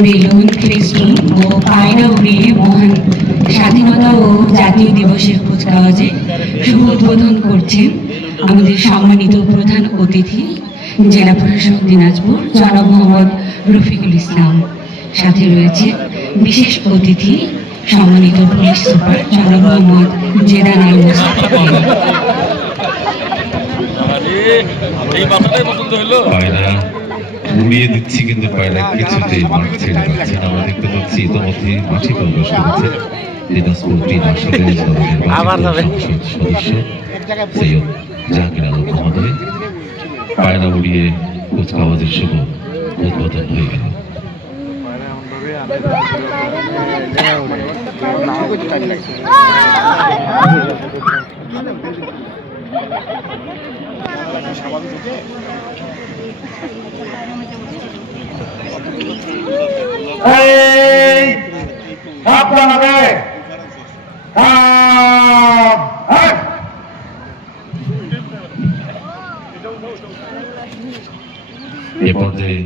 Balloon, festoon ও পায়রা উড়িয়ে মহান স্বাধীনতা ও জাতীয় দিবসের কুচকাওয়াজে শুভ উদ্বোধন করছেন আমাদের সম্মানিত প্রধান অতিথি জেলা প্রশাসক দিনাজপুর জনাব মোহাম্মদ রফিকুল ইসলাম। সাথে রয়েছে বিশেষ অতিথি সম্মানিত পুলিশ সুপার জনাব মোহাম্মদ জেদান আল মুস্তাফা। পায়রা উড়িয়ে দিচ্ছি কিন্তু পায়রা কিছুতেই মাঠ ছেড়ে যাচ্ছে না। আমরা দেখতে পাচ্ছি ইতিমধ্যে মাঠে প্রবেশ করেছে দিনাজপুর টিম আসলে সংসদ সদস্য সৈয়দ জাহাঙ্গীর আলম মহোদয়। পায়রা উড়িয়ে কুচকাওয়াজের শুভ উদ্বোধন হয়ে গেল। এ পর্যায়ে